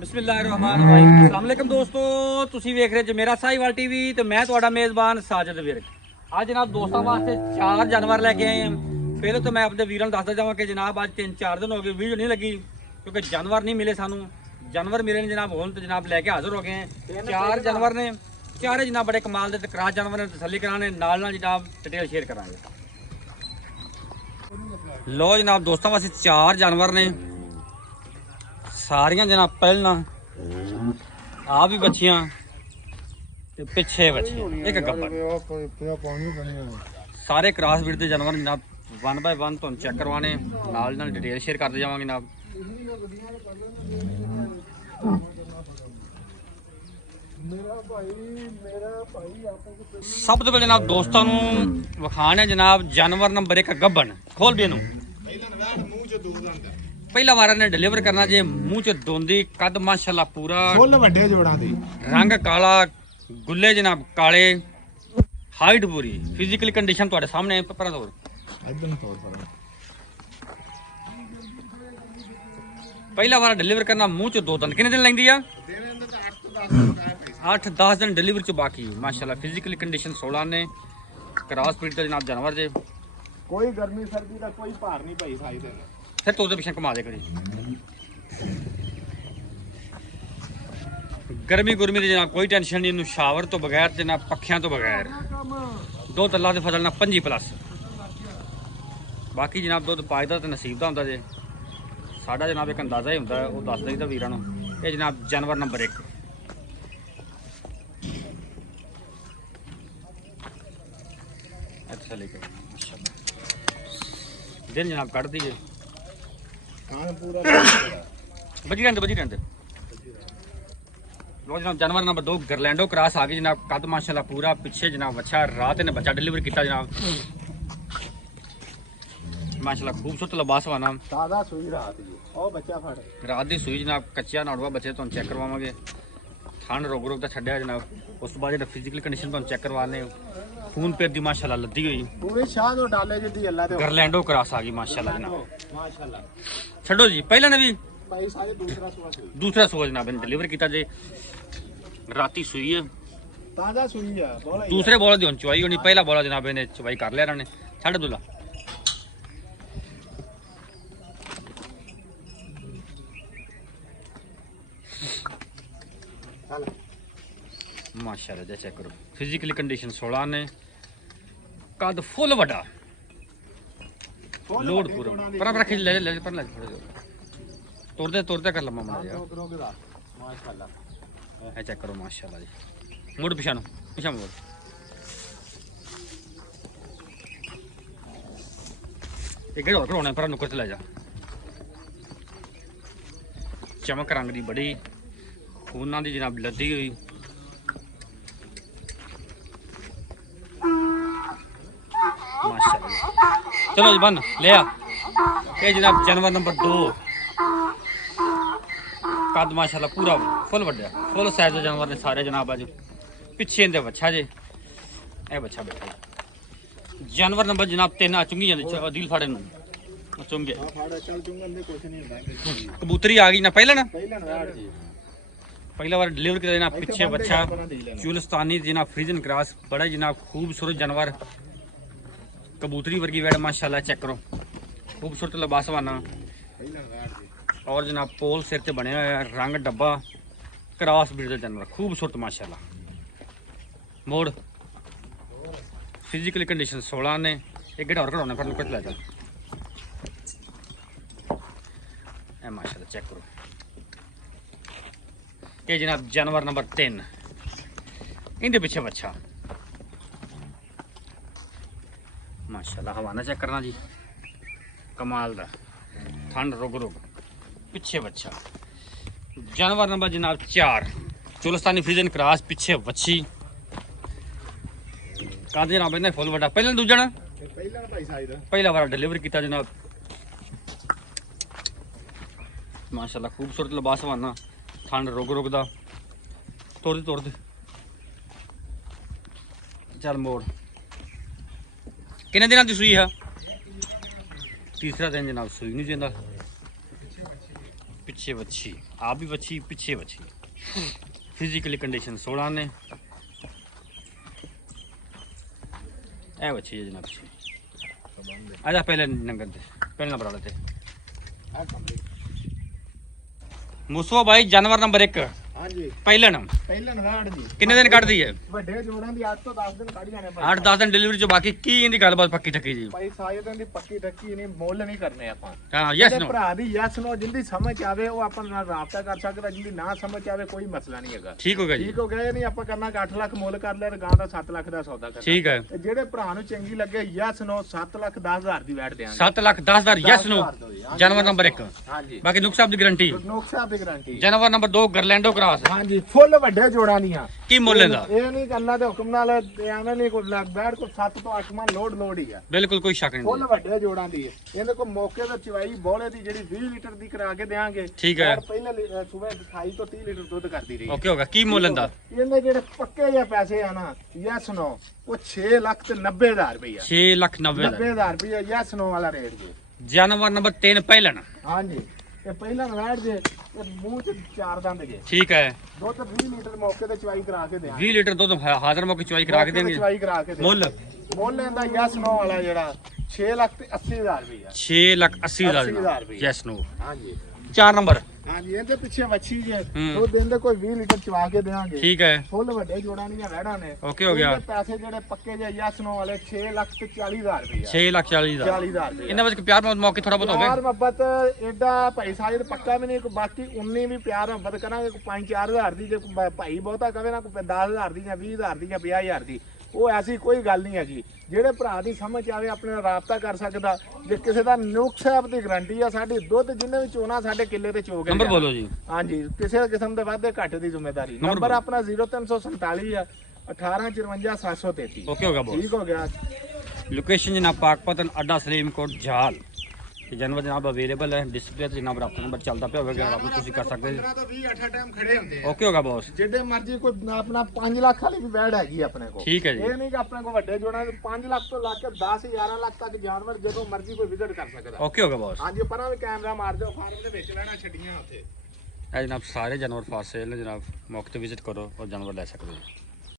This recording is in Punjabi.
ਬਿਸਮਿਲ੍ਲਾਹਿਰਰਹਿਮਾਨਿਰਰਹੀਮ। अस्सलाम वालेकुम ਦੋਸਤੋ, ਤੁਸੀਂ ਵੇਖ ਰਹੇ ਜਮੇਰਾ ਸਾਹੀਵਾਲ ਟੀਵੀ ਤੇ ਮੈਂ ਤੁਹਾਡਾ ਮੇਜ਼ਬਾਨ ਸਾਜਦ ਵਿਰਕ। ਅੱਜ ਜਨਾਬ ਦੋਸਤਾਂ ਵਾਸਤੇ 4 ਜਾਨਵਰ ਲੈ ਕੇ ਆਏ ਹਾਂ। ਪਹਿਲੇ ਤਾਂ ਮੈਂ ਆਪਣੇ ਵੀਰਾਂ ਨੂੰ ਦੱਸਦਾ ਜਾਵਾਂ ਕਿ ਜਨਾਬ ਅੱਜ 3-4 ਦਿਨ ਹੋ ਗਏ ਵੀਡੀਓ ਨਹੀਂ ਲੱਗੀ ਕਿਉਂਕਿ ਜਾਨਵਰ ਨਹੀਂ ਮਿਲੇ ਸਾਨੂੰ। ਜਾਨਵਰ ਮਿਲੇ ਨੇ ਜਨਾਬ, ਹੁਣ ਤੇ ਜਨਾਬ ਲੈ ਕੇ ਹਾਜ਼ਰ ਹੋ ਗਏ हैं। 4 ਜਾਨਵਰ ਨੇ, ਚਾਰੇ ਜਨਾਬ ਬੜੇ ਕਮਾਲ ਦੇ ਤੇ ਕਰਾਸ ਜਾਨਵਰ ਨੇ। ਤਸੱਲੀ ਕਰਾਣੇ ਨਾਲ ਨਾਲ ਜਨਾਬ ਡਿਟੇਲ ਸ਼ੇਅਰ ਕਰਾਂਗੇ। ਲੋ ਜਨਾਬ ਦੋਸਤਾਂ ਵਾਸਤੇ 4 ਜਾਨਵਰ ਨੇ, ਸਾਰੀਆਂ ਜਨਾਬ ਪਹਿਲਾਂ ਆ ਵੀ ਬੱਚੀਆਂ ਤੇ ਪਿੱਛੇ ਬੱਚੀਆਂ, ਇੱਕ ਗੱਬਰ। ਸਾਰੇ ਕ੍ਰਾਸ ਬਰੀਡ ਦੇ ਜਾਨਵਰ ਜਨਾਬ 1 ਬਾय 1 ਤੁਹਾਨੂੰ ਚੈੱਕ ਕਰਵਾਣੇ, ਨਾਲ ਨਾਲ ਡਿਟੇਲ ਸ਼ੇਅਰ ਕਰਦੇ ਜਾਵਾਂਗੇ ਜਨਾਬ। ਸਭ ਤੋਂ ਪਹਿਲਾਂ ਜਨਾਬ ਦੋਸਤਾਂ ਨੂੰ ਵਿਖਾਣੇ ਜਨਾਬ ਜਾਨਵਰ ਨੰਬਰ 1 ਗੱਬਣ। ਖੋਲ ਵੀ ਇਹਨੂੰ। ਪਹਿਲਾ ਵਾਰ ने डिलीवर करना जे मुंह च दोंदी, कद माशाल्लाह पूरा फुल वड्डे जोड़ा दी, रंग काला, गुल्ले जनाब काले, हाइट पूरी, फिजिकल कंडीशन ਤੁਹਾਡੇ ਸਾਹਮਣੇ ਪਰ ਤੌਰ ਇਦਾਂ ਤੌਰ ਪਰ। ਪਹਿਲਾ ਵਾਰ डिलीवर करना मुंह च 2 ਦਿਨ। ਕਿੰਨੇ ਦਿਨ ਲੈਂਦੀ ਆ? 8-10 ਦਿਨ डिलीवर ਚ ਬਾਕੀ। ਮਾਸ਼ਾल्लाह ਫਿजिकल ਕੰਡੀਸ਼ਨ 16 ਨੇ। ਕ੍ਰਾਸ ਬਰੀਡ ਦਾ ਜਨਾਬ ਜਾਨਵਰ ਜੇ। ਕੋਈ ਗਰਮੀ ਸਰਦੀ ਦਾ ਕੋਈ ਭਾਰ ਨਹੀਂ ਭਾਈ ਸਾਈ ਦੇ। फिर तो पिछले कमा दे करी गर्मी गुरमी की जनाब कोई टेंशन नहीं। शावर तो बगैर जनाब पखियां तो बगैर 2 तल्ला से फसलना 5+ बाकी जनाब दुध पाजदा तो नसीब का होंगे जे। साडा जनाब एक अंदाजा ही होंगे, वो दस दईदा वीरां नूं। ये जनाब जानवर नंबर 1 अच्छा लेके दिन जनाब कट दी बजी रहते। लो जनाब जानवर नंबर 2 गरलैंडो क्रॉस आ गई जनाब। कद माशाल्लाह पूरा, पिछे जनाब अच्छा रात ने बच्चा डिलीवर किया जनाब। माशाल्लाह खूबसूरत लबासवाना ताजा सूई रात जी। ओ बच्चा फड़ रात दी सूई जनाब। कच्चा नाड़वा बच्चे तुहानू चेक करवावांगे। ठंड रोग रोग दा छड्डिया जनाब। उस तो बाद जेह्ड़ा फिजिकल कंडीशन तुहानू चेक करवाने। खून पेट दी माशाल्लाह लद्दी हुई पूरे शाह दो डाले जिद्दी अल्लाह दे। गरलैंडो क्रॉस आ गई माशाल्लाह जनाब। माशाल्लाह छड्डो जी। पहले ने भी भाई सारे दूसरा सूआ जनाब ने डिलीवर किया जे। राती सूई है, ताजा सूई है। बोला दूसरे बॉल दी हुण चवाई होनी। पहला बॉल जनाब ने चवाई कर लिया इन्होंने। छड्ड दुला माशाल्लाह जी। चेक करो फिजिकली कंडीशन 16 ने। कद फुल वड्डा, लोड पूरा पर रखी ले ले पर ले थोड़े तुरदे कर लम्मा बना जा। माशाल्लाह है चेक करो माशाल्लाह जी। मुड़ पिछा मुड़ एक और होने पर नुकर चला जा। चमक रंग दी बड़ी, खूना दी जनाब लद्दी हुई। माशाल्लाह चलो जी बन ले आ। ये जनाब जानवर नंबर 2 कद माशाल्लाह पूरा फुल वड्डा, फुल साइज के जानवर ने सारे जनाब। अज पिछे इनके बच्चा जे, ए बच्चा बैठा जानवर नंबर जनाब 3 आ चुंगी जाते। दिल फाड़े नूं चुंगे चल चुंगन दे कुछ नहीं होंदा। कबूतरी आ गई ना पहले ना यार जी। पहला बार डिलीवर किया जनाब। पिछे बच्चा चुलस्तानी जनाब फ्रीजन क्रॉस, बड़ा जनाब खूबसूरत जानवर। कबूतरी वर्गी वेड़ माशाल्लाह चेक करो। खूबसूरत लबासवाना और जनाब पोल सिर से बने हुए, रंग डब्बा, क्रॉस ब्रीड का जानवर खूबसूरत माशाल्लाह। मोड़ फिजिकल कंडीशन 16 ने। एक घड़ा और घड़ाने पर नुकट ला जा। माशाल्लाह चेक करो। ये जनाब जानवर नंबर 3 इनके पीछे बच्चा माशाल्लाह। हवाना चेक करना जी, कमाल दा। ठंड रुक रुक पिछे बच्चा। जानवर नंबर जनाब 4 चुलस्तानी फ्रीजन क्रॉस, पिछे बच्ची। कद जनाब इन्हें फुल वड्डा। पहले दूजा ना पहला बार डिलीवर किया जनाब। माशाल्लाह खूबसूरत लबासवाना। ठंड रुक रुक दा। तुर दे चल मोड़। किन्ने दिनों की सूई है? तीसरा दिन जनाब सूई नहीं देता। पिछे बच्ची आप भी बच्ची पीछे बच्ची फिजिकली कंडीशन 16 ने ए बच्ची है जनाब पीछे आजा पहले नंबर दे पहले नंबर वाले थे मूसो भाई जानवर नंबर 1 हाँ जी पहले नंबर ਪਹਿਲੇ ਨਵਾੜ ਜੀ किन्ने दिन ਕੱਢ ਦੀ ਹੈ ਵੱਡੇ ਜੋੜਾਂ ਦੀ 8 ਤੋਂ 10 ਦਿਨ ਕੱਢ ਜਾਣੇ 8-10 ਦਿਨ ਡਿਲੀਵਰੀ ਚ ਬਾਕੀ ਕੀ ਇਹਦੀ ਗੱਲਬਾਤ ਪੱਕੀ ਠੱਕੀ ਜੀ ਭਾਈ ਸਾਇਦਾਂ ਦੀ ਪੱਕੀ ਟੱਕੀ ਨਹੀਂ ਮੁੱਲ ਨਹੀਂ ਕਰਨੇ ਆਪਾਂ ਹਾਂ ਯੈਸ ਜਿਹੜੇ ਨੋ ਭਰਾ ਦੀ ਯੈਸ ਨੋ ਜਿੰਦੀ ਸਮਝ ਆਵੇ ਉਹ ਆਪਾਂ ਨਾਲ ਰਾਬਤਾ ਕਰ ਸਕਦਾ ਜਿੰਦੀ ਨਾ ਸਮਝ ਆਵੇ ਕੋਈ ਮਸਲਾ ਨਹੀਂ ਹੈਗਾ ਠੀਕ ਹੋ ਗਿਆ ਜੀ ਠੀਕ ਹੋ ਗਿਆ ਇਹ ਨਹੀਂ ਆਪਾਂ ਕਰਨਾ ਕਿ 8 ਲੱਖ ਮੁੱਲ ਕਰ ਲਿਆ ਤੇ ਗਾਂ ਦਾ 7 ਲੱਖ ਦਾ ਸੌਦਾ ਕਰਨਾ ਠੀਕ ਹੈ ਤੇ ਜਿਹੜੇ ਭਰਾ ਨੂੰ ਚੰਗੀ ਲੱਗੇ ਯੈਸ ਨੋ 7 ਲੱਖ 10 ਹਜ਼ਾਰ ਦੀ ਵੈਟ ਦੇਾਂਗੇ 7,10,000 ਯੈਸ ਨੋ ਜਾਨਵਰ ਨੰਬਰ 1 ਹਾਂਜੀ ਬਾਕੀ ਨੁਕਸਾਬ ਦੀ ਗਾਰੰਟੀ ਨੁਕਸਾ ਦੀ ਗਾਰੰਟੀ ਜਾਨਵਰ ਨੰਬਰ 2 ਗਰਲੈਂਡੋ ਕ੍ਰਾਸ ਹਾਂਜੀ ਫੁੱਲ ਵੱਡੇ ਜੋੜਾਂ ਦੀਆਂ ਕੀ ਮੁੱਲ ਇਹਦਾ ਇਹ ਨਹੀਂ ਅੱਲਾ ਦੇ ਹੁਕਮ ਨਾਲ ਐਵੇਂ ਨਹੀਂ ਕੋਈ ਲੱਗ ਬੈਠ ਕੋ 7 ਤੋਂ 8 ਮਨ ਲੋਡ ਹੀ ਆ ਬਿਲਕੁਲ ਕੋਈ ਸ਼ੱਕ ਨਹੀਂ ਫੁੱਲ ਵੱਡੇ ਜੋੜਾਂ ਦੀ ਹੈ ਇਹਦੇ ਕੋ ਮੌਕੇ ਤੇ ਚਵਾਈ ਬੋਲੇ ਦੀ ਜਿਹੜੀ 20 ਲੀਟਰ ਦੀ ਕਰਾ ਕੇ ਦੇਾਂਗੇ ਠੀਕ ਹੈ ਪਹਿਲੇ ਸਵੇਰ 28 ਤੋਂ 30 ਲੀਟਰ ਦੁੱਧ ਕਰਦੀ ਰਹੀ ਓਕੇ ਹੋਗਾ ਕੀ ਮੁੱਲ ਇਹਦਾ ਇਹਦੇ ਜਿਹੜੇ ਪੱਕੇ ਜਿਹੇ ਪੈਸੇ ਆ ਨਾ ਯੈਸ ਨੋ ਉਹ 6 ਲੱਖ ਤੇ 90,000 ਰੁਪਇਆ 6,90,000 90,000 ਰੁਪਇਆ ਯੈਸ ਨੋ ਵਾਲਾ ਰੇਟ ਜੀ ਜਾਨਵਰ ਨੰਬਰ 3 ਪਹਿਲਣ ਹਾਂਜੀ ਇਹ ਪਹਿਲਾਂ ਨਵਾੜ ਜੇ ਤੇ ਮੂੰਹ ਚ 4 ਦੰਦ ਜੇ ਠੀਕ ਹੈ ਦੁੱਧ 20 ਲੀਟਰ ਮੌਕੇ ਤੇ ਚਵਾਈ ਕਰਾ ਕੇ ਦੇਾਂਗੇ 20 ਲੀਟਰ ਦੁੱਧ ਹਾਜ਼ਰ ਮੌਕੇ ਚਵਾਈ ਕਰਾ ਕੇ ਦੇਣਗੇ ਚਵਾਈ ਕਰਾ ਕੇ ਮੁੱਲ ਮੁੱਲ ਇਹਦਾ ਯੈਸ ਨੋ ਵਾਲਾ ਜਿਹੜਾ 6 ਲੱਖ ਤੇ 80,000 ਰੁਪਇਆ 6,80,000 ਰੁਪਏ। ਯੈਸ ਨੋ ਹਾਂਜੀ 4 ਨੰਬਰ ਹਾਂਜੀ ਇਹਦੇ ਪਿੱਛੇ ਵੱਛੀ ਜੇ ਹੂੰ। ਉਹ ਦਿਨ ਦੇ ਕੋਈ 20 ਲੀਟਰ ਚਵਾ ਕੇ ਦੇਾਂਗੇ ਠੀਕ ਹੈ ਫੁੱਲ ਵੱਡੇ ਜੋੜਾਂ ਦੀਆਂ ਵਹਿੜਾਂ ਨੇ ਓਕੇ ਹੋ ਗਿਆ ਇਹਦੇ ਪੈਸੇ ਜਿਹੜੇ ਪੱਕੇ ਜੇ ਯੈਸ ਨੋ ਵਾਲੇ 6 ਲੱਖ ਤੇ 40,000 ਰੁਪਇਆ 6,40,000 40,000 ਰੁਪਇਆ ਇਹਨਾਂ ਵਿੱਚ ਕੋਈ ਪਿਆਰ ਮੌਕੇ ਥੋੜਾ ਬਹੁਤ ਹੋਵੇ ਪਿਆਰ ਮੁਹੱਬਤ ਐਡਾ ਭਾਈ ਸਾਹਿਬ ਪੱਕਾ ਵੀ ਨਹੀਂ ਕੋਈ ਬਾਕੀ 19 ਵੀ ਪਿਆਰ ਮੁਹੱਬਤ ਕਰਾਂਗੇ ਕੋਈ 5-4,000 ਦੀ ਜੇ ਕੋਈ ਭਾਈ ਬਹੁਤਾ ਕਵੇ ਨਾ ਕੋਈ 10,000 ਦੀ ਜਾਂ 20,000 ਦੀ ਜਾਂ 50,000 ਦੀ ਉਹ ਐਸੀ ਕੋਈ ਗੱਲ ਨਹੀਂ ਹੈਗੀ ਜਿਹੜੇ ਭਰਾ ਦੀ ਸਮਝ ਆਵੇ ਆਪਣੇ ਨਾਲ ਰਾਬਤਾ ਕਰ ਸਕਦਾ ਜੇ ਕਿਸੇ ਦਾ ਨੁਕਸ ਸਾਹਿਬ ਦੀ ਗਾਰੰਟੀ ਆ ਸਾਡੀ ਦੁੱਧ ਜਿੰਨੇ ਵੀ ਚੋਣਾ ਸਾਡੇ ਕਿੱਲੇ ਤੇ ਚੋ ਗਏ ਨੰਬਰ ਬੋਲੋ ਜੀ ਹਾਂਜੀ ਕਿਸੇ ਕਿਸਮ ਦੇ ਵਾਧੇ ਘੱਟ ਦੀ ਜ਼ਿੰਮੇਵਾਰੀ ਨੰਬਰ ਨੰਬਰ ਆਪਣਾ 0347 ਆ 1855733 ਓਕੇ ਹੋ ਗਿਆ ਬੋਲ ਠੀਕ ਹੋ ਗਿਆ ਲੋਕੇਸ਼ਨ ਜਨਾਬ ਪਾਕਪਤਨ ਅੱਡਾ ਸਲੀਮਕੋਟ ਜਹਾਲ ਇਹ ਜਾਨਵਰ ਜਨਾਬ ਅਵੇਲੇਬਲ ਹੈ ਡਿਸਪਲੇ ਤੇ ਜਨਾਬ ਆਪਣਾ ਨੰਬਰ ਚੱਲਦਾ ਪਿਆ ਹੋਵੇਗਾ ਆਪ ਤੁਸੀਂ ਕਰ ਸਕਦੇ 15 ਤੋਂ 20 8 ਟਾਈਮ ਖੜੇ ਹੁੰਦੇ ਆ ਓਕੇ ਹੋਗਾ ਬੌਸ ਜਿੱਡੇ ਮਰਜੀ ਕੋਈ ਆਪਣਾ 5 ਲੱਖ ਵਾਲੀ ਵੀ ਬੈਡ ਹੈਗੀ ਆਪਣੇ ਕੋਲ ਠੀਕ ਹੈ ਜੀ ਇਹ ਨਹੀਂ ਕਿ ਆਪਣੇ ਕੋਲ ਵੱਡੇ ਜੋੜਾਂ ਦੇ 5 ਲੱਖ ਤੋਂ ਲਾ ਕੇ 10 11 ਲੱਖ ਤੱਕ ਜਾਨਵਰ ਜਦੋਂ ਮਰਜੀ ਕੋਈ ਵਿਜ਼ਿਟ ਕਰ ਸਕਦਾ ਓਕੇ ਹੋਗਾ ਬੌਸ ਹਾਂਜੀ ਪਰਾਂ ਵੀ ਕੈਮਰਾ ਮਾਰ ਦਿਓ ਫਾਰਮ ਦੇ ਵਿੱਚ ਲੈਣਾ ਛੱਡੀਆਂ ਉੱਥੇ ਇਹ ਜਨਾਬ ਸਾਰੇ ਜਾਨਵਰ ਫਾਸਟ ਸੇਲ ਨੇ ਜਨਾਬ ਮੌਕੇ ਤੇ ਵਿਜ਼ਿਟ ਕਰੋ ਔਰ ਜਾਨਵਰ ਲੈ ਸਕਦੇ ਹੋ